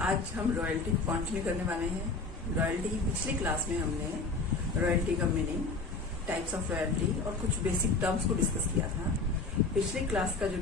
आज हम रॉयल्टी को कंटिन्यू करने वाले हैं। रॉयल्टी की पिछली क्लास में हमने रॉयल्टी का मीनिंग, टाइप्स ऑफ रॉयल्टी और कुछ बेसिक टर्म्स को डिस्कस किया था। पिछली क्लास का जो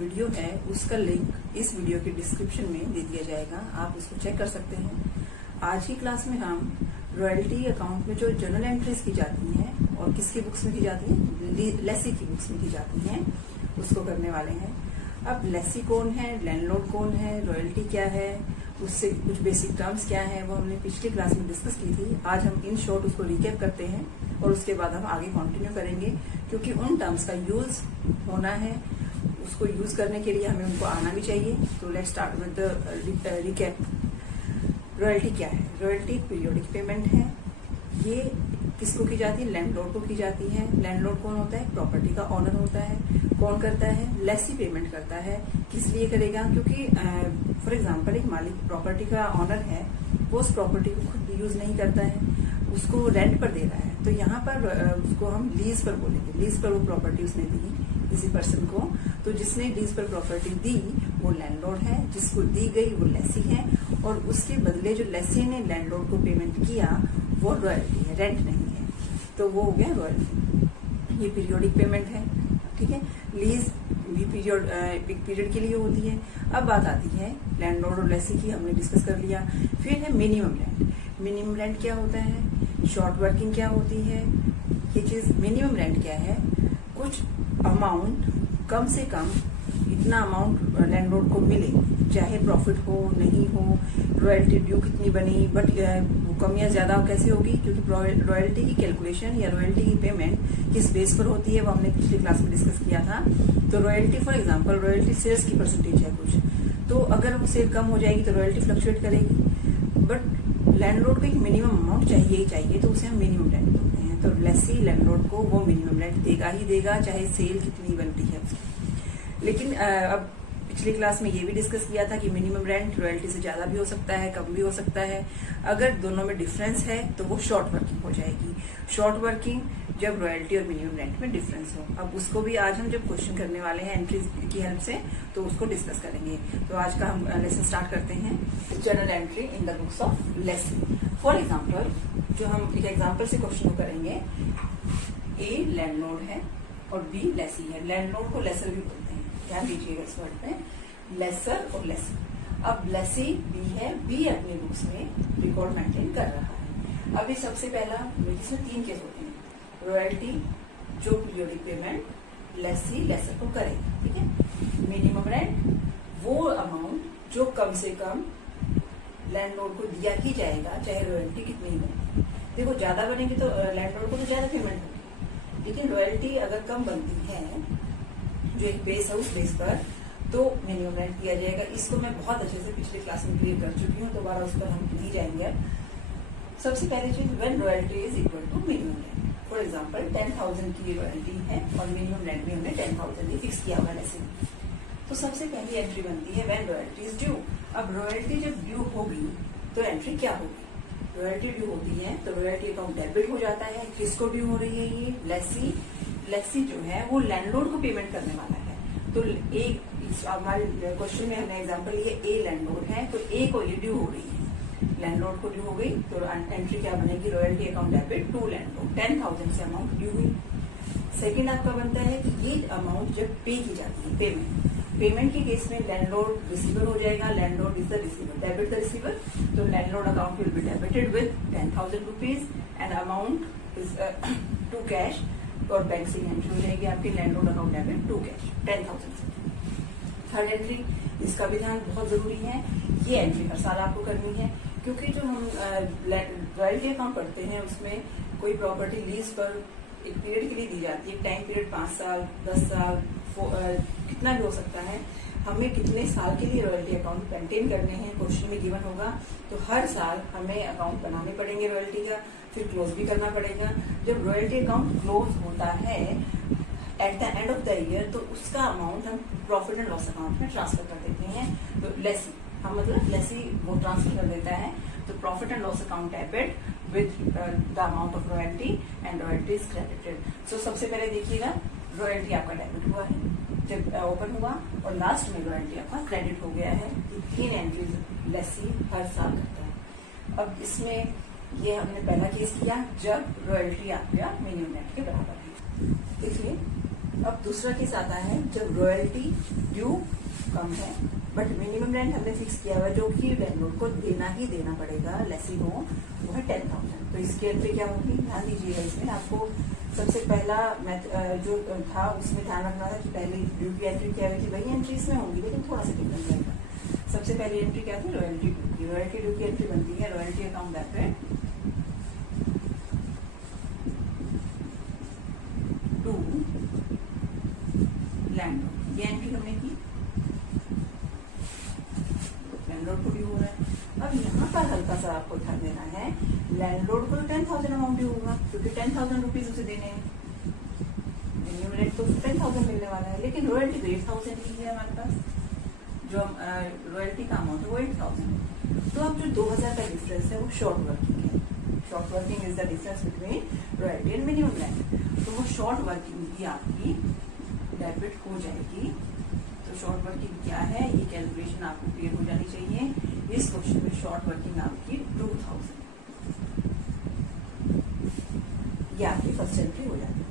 वीडियो है उसका लिंक इस वीडियो के डिस्क्रिप्शन में दे दिया जाएगा, आप उसको चेक कर सकते हैं। आज की क्लास में हम रॉयल्टी अकाउंट में जो जर्नल एंट्रीज की जाती हैं और किसकी बुक्स में की जाती है, लेसी की बुक्स में की जाती हैं, उसको करने वाले हैं। अब लेसी कौन है, लैंडलॉर्ड कौन है, रॉयल्टी क्या है, उससे कुछ बेसिक टर्म्स क्या है, वो हमने पिछली क्लास में डिस्कस की थी। आज हम इन शॉर्ट उसको रिकैप करते हैं और उसके बाद हम आगे कंटिन्यू करेंगे, क्योंकि उन टर्म्स का यूज होना है, उसको यूज करने के लिए हमें उनको आना भी चाहिए। तो let's start with the recap. Royalty क्या है? रॉयल्टी पीरियोडिक पेमेंट है। ये किसको की जाती है? लैंडलॉर्ड को की जाती है। लैंडलॉर्ड कौन होता है? प्रॉपर्टी का ऑनर होता है। कौन करता है? लेसी पेमेंट करता है। किस लिए करेगा? क्योंकि फॉर एग्जांपल एक मालिक प्रॉपर्टी का ऑनर है, वो उस प्रॉपर्टी को खुद यूज नहीं करता है, उसको रेंट पर दे रहा है, तो यहाँ पर उसको हम लीज पर बोलेंगे। लीज पर वो प्रॉपर्टी उसने दी किसी पर्सन को, तो जिसने लीज पर प्रॉपर्टी दी वो लैंडलॉर्ड है, जिसको दी गई वो लेसी है, और उसके बदले जो लेसी ने लैंडलॉर्ड को पेमेंट किया वो रॉयल्टी है, रेंट नहीं है, तो वो हो गया रॉयल्टी। ये पीरियोडिक पेमेंट है, ठीक है। लीज भी पीरियड के लिए होती है। अब बात आती है लैंडलॉर्ड और लेसी की, हमने डिस्कस कर लिया। फिर है मिनिमम रेंट। मिनिमम रेंट क्या होता है? शॉर्ट वर्किंग क्या होती है? ये चीज मिनिमम रेंट क्या है? कुछ अमाउंट, कम से कम इतना अमाउंट लैंडलॉर्ड को मिले, चाहे प्रॉफिट हो नहीं हो, रॉयल्टी ड्यू कितनी बनी, बट कम या ज्यादा कैसे होगी? क्योंकि रॉयल्टी की कैलकुलेशन या रॉयल्टी की पेमेंट किस बेस पर होती है वो हमने पिछली क्लास में डिस्कस किया था। तो royalty, for example royalty sales की परसेंटेज है कुछ, तो अगर वो सेल कम हो जाएगी तो रॉयल्टी फ्लक्चुएट करेगी, बट लैंडलॉर्ड को एक मिनिमम अमाउंट चाहिए ही चाहिए, तो उसे हम मिनिमम रेंट बोलते हैं। तो लेसी लैंडलॉर्ड को वो मिनिमम रेंट देगा ही देगा, चाहे सेल कितनी बनती है उसकी। लेकिन अब पिछली क्लास में ये भी डिस्कस किया था कि मिनिमम रेंट रॉयल्टी से ज्यादा भी हो सकता है, कम भी हो सकता है। अगर दोनों में डिफरेंस है तो वो शॉर्ट वर्किंग हो जाएगी। शॉर्ट वर्किंग जब रॉयल्टी और मिनिमम रेंट में डिफरेंस हो। अब उसको भी आज हम जब क्वेश्चन करने वाले हैं एंट्रीज की हेल्प से, तो उसको डिस्कस करेंगे। तो आज का हम लेसन स्टार्ट करते हैं। Journal entry in the books of Lesi. For example, जो हम एक एग्जाम्पल से क्वेश्चन को करेंगे, ए लैंडलॉर्ड है और बी लेसी है। लैंडलॉर्ड को लेसर भी बोलते हैं, ध्यान दीजिएगा इस वर्ड पे, लेसर और लेसी। अब लेसी बी है, बी अपने बुक्स में रिकॉर्ड मेंटेन कर रहा है। अभी सबसे पहला, इसमें 3 केस होते हैं। रॉयल्टी जो पीरियोडिक पेमेंट लेसी लेसर को करेगा, ठीक है। मिनिमम रेंट वो अमाउंट जो कम से कम लैंडलॉर्ड को दिया ही जाएगा, चाहे रॉयल्टी कितनी ही बने। देखो ज्यादा बनेगी तो लैंडलॉर्ड को तो ज्यादा पेमेंट होगी, लेकिन रॉयल्टी अगर कम बनती है, जो एक बेस है उस बेस पर, तो मिनिमम रेंट दिया जाएगा। इसको मैं बहुत अच्छे से पिछली क्लास में क्लियर कर चुकी हूँ, दोबारा उस पर हम नहीं जाएंगे। सबसे पहली चीज, when royalty is equal to minimum rent. For example 10,000 की रॉयल्टी है और मिनिमम रेंट भी हमने 10,000 ही फिक्स किया हुआ है। तो सबसे पहली एंट्री बनती है व्हेन रॉयल्टी इज ड्यू। अब रॉयल्टी जब ड्यू होगी तो एंट्री क्या होगी? रॉयल्टी ड्यू होती है तो रॉयल्टी अकाउंट डेबिट हो जाता है। किसको ड्यू हो रही है? ये लेसी। लेसी जो है वो लैंडलॉर्ड को पेमेंट करने वाला है। तो एक हमारे क्वेश्चन में हमने एग्जांपल लिए, ए लैंडलॉर्ड है, तो ए को ये ड्यू हो रही है, लैंडलॉर्ड को ड्यू हो गई, तो एंट्री क्या बनेगी? Royalty account debit to landlord, 10,000 से अमाउंट ड्यू हुई। सेकेंड आपका बनता है कि ये अमाउंट जब पे की जाती है, पेमेंट के केस में लैंडलॉर्ड रिसीवर हो जाएगा, landlord is the receiver, debit the receiver, तो landlord account will be debited with 10,000 rupees and amount is to cash, और बैंक से एंट्री हो जाएगी आपकी landlord account debit to cash 10,000 से। थर्ड एंट्री, इसका भी ध्यान बहुत जरूरी है, ये एंट्री हर साल आपको करनी है, क्योंकि जो हम रॉयल्टी अकाउंट पढ़ते हैं उसमें कोई प्रॉपर्टी लीज पर एक पीरियड के लिए दी जाती है। टाइम पीरियड 5 साल, 10 साल, कितना भी हो सकता है। हमें कितने साल के लिए रॉयल्टी अकाउंट मेंटेन करने हैं, क्वेश्चन में गिवन होगा, तो हर साल हमें अकाउंट बनाने पड़ेंगे रॉयल्टी का, फिर क्लोज भी करना पड़ेगा। जब रॉयल्टी अकाउंट क्लोज होता है at the end of the year, तो उसका अमाउंट हम प्रॉफिट एंड लॉस अकाउंट में ट्रांसफर कर देते हैं। तो लेसी, हम मतलब लेसी वो ट्रांसफर कर देता है, तो profit and loss account debit with the amount of royalty and royalty is credited. So सबसे पहले देखिएगा, रॉयल्टी आपका डेबिट हुआ है, जब ओपन हुआ और लास्ट में रॉयल्टी आपका क्रेडिट हो गया है। 3 एंट्रीज लेसी हर साल करता है। अब इसमें ये हमने पहला केस किया जब रॉयल्टी आपका मिनिमम रेंट के बराबर है। देखिए अब दूसरा केस आता है जब रॉयल्टी ड्यू कम है बट मिनिमम रेंट हमने फिक्स किया हुआ जो कि लैंडलॉर्ड को देना ही देना पड़ेगा, लेसी हो, वो है 10,000। तो इसकी एंट्री क्या होगी, ध्यान दीजिएगा। इसमें आपको सबसे पहला जो था उसमें ध्यान रखना था कि पहले ड्यू की एंट्री क्या हुई थी, वही एंट्री इसमें होगी लेकिन थोड़ा सा डिफरेंस रहेगा। सबसे पहली एंट्री क्या थी, रॉयल्टी ड्यू की। रॉयल्टी ड्यू की एंट्री बनती है royalty account debit to landlord. ये एंट्री हमने की, लैंडलॉर्ड को ड्यू हो रहा है। अब यहाँ पर हल्का सा आपको ध्यान देना है, लैंडलॉर्ड को 10,000 अमाउंट ड्यू होगा क्योंकि 10,000 रुपीज उसे देने हैं। मिनिमम रेंट तो 10,000 मिलने वाला है लेकिन रॉयल्टी तो 8,000 ही है हमारे पास। जो रॉयल्टी का अमाउंट है वो 8,000। तो अब जो 2,000 का डिफरेंस है वो शॉर्ट वर्किंग है। Short working is the difference between royalty and minimum rent. तो वो शॉर्ट वर्किंग भी आपकी डेबिट हो जाएगी। तो शॉर्ट वर्किंग क्या है ये कैलकुलेशन आपको क्लियर हो जानी चाहिए। इस क्वेश्चन में शॉर्ट वर्किंग आपकी 2,000 ये आपकी फर्स्ट एंट्री हो जाती है।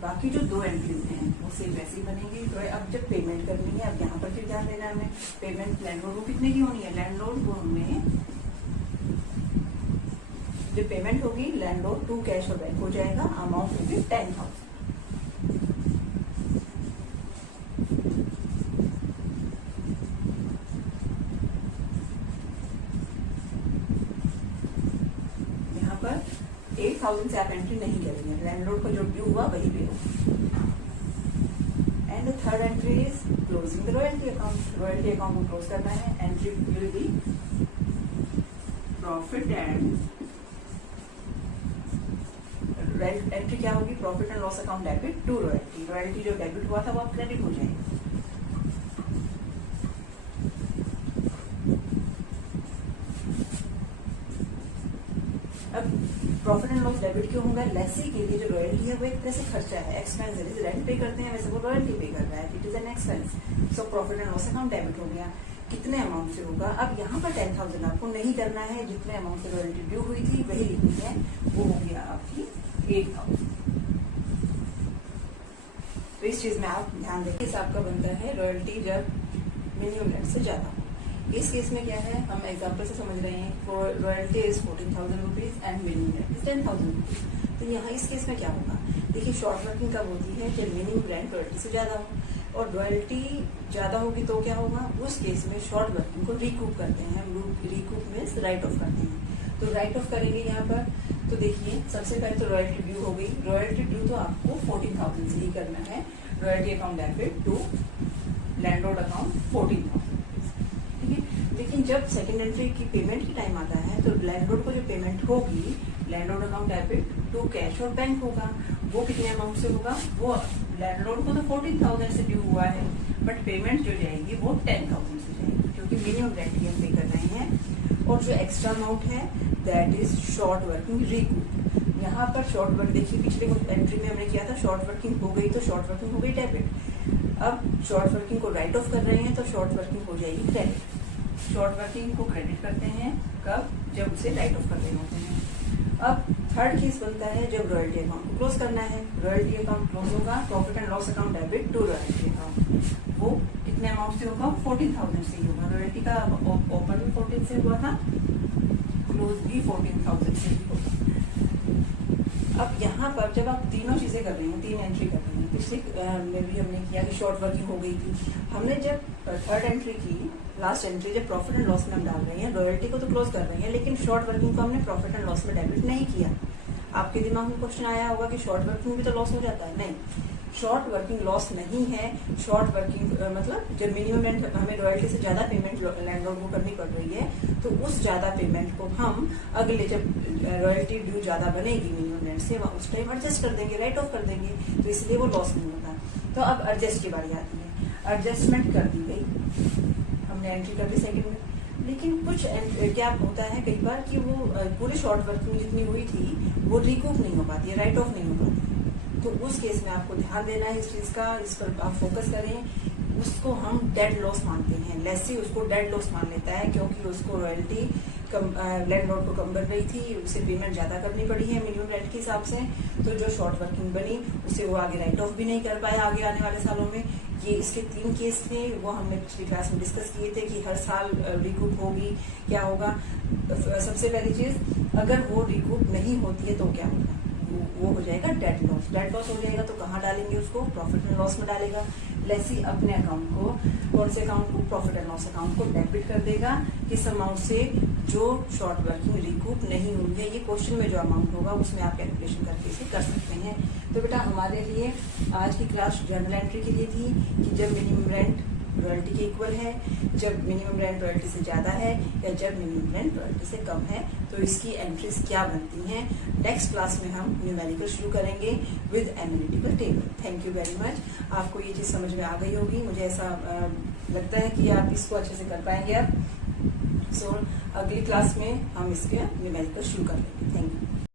बाकी जो 2 एंट्रीज हैं वो सेम वैसी बनेंगी। तो अब जब पेमेंट करनी है, अब यहाँ पर फिर ध्यान देना है हमें, पेमेंट लैंडलॉर्ड को कितने की होनी है, लैंडलॉर्ड को हमें जो पेमेंट होगी लैंडलॉर्ड टू कैश और बैंक हो जाएगा, अमाउंट होगी 10,000। यहाँ पर 8,000 से आप एंट्री नहीं करेंगे, लैंडलॉर्ड को जो ड्यू हुआ वही पे होगा। And third entry is closing the royalty account. Royalty account को क्लोज करना है। Entry will be profit and entry क्या होगी, profit and loss account debit to royalty. Royalty जो डेबिट हुआ था वो अब क्रेडिट हो जाएगा। अब प्रॉफिट एंड लॉस डेबिट क्यों होगा, लेसी के लिए जो रॉयल्टी है वो एक तरह से खर्चा है, एक्सपेंस है। जैसे रेंट पे करते हैं वैसे वो रॉयल्टी पे कर रहा है, it is an expense. So profit and loss account debit हो गया। कितने अमाउंट से होगा, अब यहाँ पर 10,000 आपको नहीं करना है, जितने अमाउंट से रॉयल्टी ड्यू हुई थी वही लिखनी है, वो हो गया आपकी 8,000। तो इस चीज में आप ध्यान दें। इस आपका बनता है रॉयल्टी जब मिनिमम रेंट से ज्यादा हो। इस केस में क्या है, हम एग्जांपल से समझ रहे हैं, royalty is 14,000 rupees and minimum rent is 10,000 rupees. तो यहाँ इस केस में क्या होगा, देखिए शॉर्ट वर्किंग कब होती है, जब मिनिमम रेंट रॉयल्टी से ज्यादा हो और रॉयल्टी ज्यादा होगी तो क्या होगा, उस केस में शॉर्ट वर्किंग को रिकूप करते हैं। रिकूप मीन्स राइट ऑफ करते हैं। तो राइट ऑफ करेंगे यहाँ पर। तो देखिए सबसे पहले तो रॉयल्टी ड्यू हो गई। रॉयल्टी ड्यू तो आपको 14,000 से ही करना है। Royalty account debit to landlord account 14,000। ठीक है, लेकिन जब सेकेंड एंट्री की पेमेंट की टाइम आता है तो लैंडलॉर्ड को जो पेमेंट होगी, landlord account debit to cash और बैंक होगा। वो कितने अमाउंट से होगा, वो लैंडलॉर्ड को तो 14,000 से ड्यू हुआ है बट पेमेंट जो जाएगी वो 10,000 से जाएगी क्योंकि मिनिमम रेंट ही हम पे कर रहे हैं। और जो एक्स्ट्रा अमाउंट है that is short working recoup. यहाँ पर शॉर्ट वर्क देखिए पिछले एंट्री में हमने किया था, शॉर्ट वर्किंग हो गई तो शॉर्ट वर्किंग हो गई डेबिट। अब शॉर्ट वर्किंग को राइट ऑफ कर रहे हैं तो शॉर्ट वर्किंग हो जाएगी क्रेडिट। शॉर्ट वर्किंग को क्रेडिट करते हैं कब, जब उसे राइट ऑफ कर रहे होते हैं। अब थर्ड केस बनता है जब रॉयल्टी अकाउंट को क्लोज करना है। रॉयल्टी अकाउंट क्लोज होगा, profit and loss account debit to royalty account. वो कितने अमाउंट से होगा, 14,000 से ही होगा। रॉयल्टी का ओपन भी 14 से हुआ था, क्लोज भी 14,000 से ही होगा। अब यहाँ पर जब आप तीनों चीजें कर रही हैं, 3 एंट्री कर रही हैं, पिछले में भी हमने किया कि शॉर्ट वर्किंग हो गई थी। हमने जब थर्ड एंट्री की, लास्ट एंट्री जब प्रॉफिट एंड लॉस में हम डाल रहे हैं, रॉयल्टी को तो क्लोज कर रहे हैं लेकिन शॉर्ट वर्किंग को हमने प्रॉफिट एंड लॉस में डेबिट नहीं किया। आपके दिमाग में क्वेश्चन आया होगा कि शॉर्ट वर्किंग भी तो लॉस हो जाता है, नहीं, शॉर्ट वर्किंग लॉस नहीं है। शॉर्ट वर्किंग मतलब जब मिनिमम रेंट हमें रॉयल्टी से ज्यादा पेमेंट लैंडलॉर्ड को करनी पड़ रही है तो उस ज्यादा पेमेंट को हम अगले जब रॉयल्टी ड्यू ज्यादा बनेगी मिनिमम रेंट से उस टाइम एडजस्ट कर देंगे, राइट ऑफ कर देंगे, तो इसलिए वो लॉस नहीं होता। तो अब एडजस्ट की बारी आती है। एडजस्टमेंट कर दी गई, हमने एंट्री कर दी सेकेंड में, लेकिन कुछ क्या होता है कई बार कि वो पूरी शॉर्ट वर्किंग जितनी हुई थी वो रिकूप नहीं हो पाती है, राइट ऑफ नहीं हो पाती है। तो उस केस में आपको ध्यान देना है इस चीज का, इस पर आप फोकस करें। उसको हम डेड लॉस मानते हैं, लेसी उसको डेड लॉस मान लेता है, क्योंकि उसको रॉयल्टी लैंडलॉर्ड को कम बन रही थी, उसे पेमेंट ज्यादा करनी पड़ी है मिनिमम रेंट के हिसाब से। तो जो शॉर्ट वर्किंग बनी उसे वो आगे राइट ऑफ भी नहीं कर पाया आगे आने वाले सालों में। ये इसके 3 केस थे, वो हमने पिछली क्लास में डिस्कस किए थे कि हर साल रिकूप होगी, क्या होगा। सबसे पहली चीज, अगर वो रिकूप नहीं होती है तो क्या होगा, वो हो जाएगा डेड लॉस। डेड लॉस हो जाएगा तो कहाँ डालेंगे उसको, प्रॉफिट एंड लॉस में डालेगा। लेसी अपने अकाउंट को, कौन से अकाउंट को, प्रॉफिट एंड लॉस अकाउंट को डेबिट कर देगा किस अमाउंट से, जो शॉर्ट वर्किंग रिकूप नहीं हुई है। ये क्वेश्चन में जो अमाउंट होगा उसमें आप कैलकुलेशन करके इसे कर सकते हैं। तो बेटा हमारे लिए आज की क्लास जर्नल एंट्री के लिए थी कि जब मिनिमम रेंट रॉयल्टी के इक्वल है, जब मिनिमम रेंट रॉयल्टी से ज्यादा है, या जब मिनिमम रेंट रॉयल्टी से कम है, तो इसकी एंट्रीज क्या बनती हैं। नेक्स्ट क्लास में हम न्यूमेरिकल शुरू करेंगे with analytical table. Thank you very much. आपको ये चीज समझ में आ गई होगी, मुझे ऐसा लगता है कि आप इसको अच्छे से कर पाएंगे अब। सो अगली क्लास में हम इसके न्यूमेरिकल शुरू कर लेंगे। Thank you.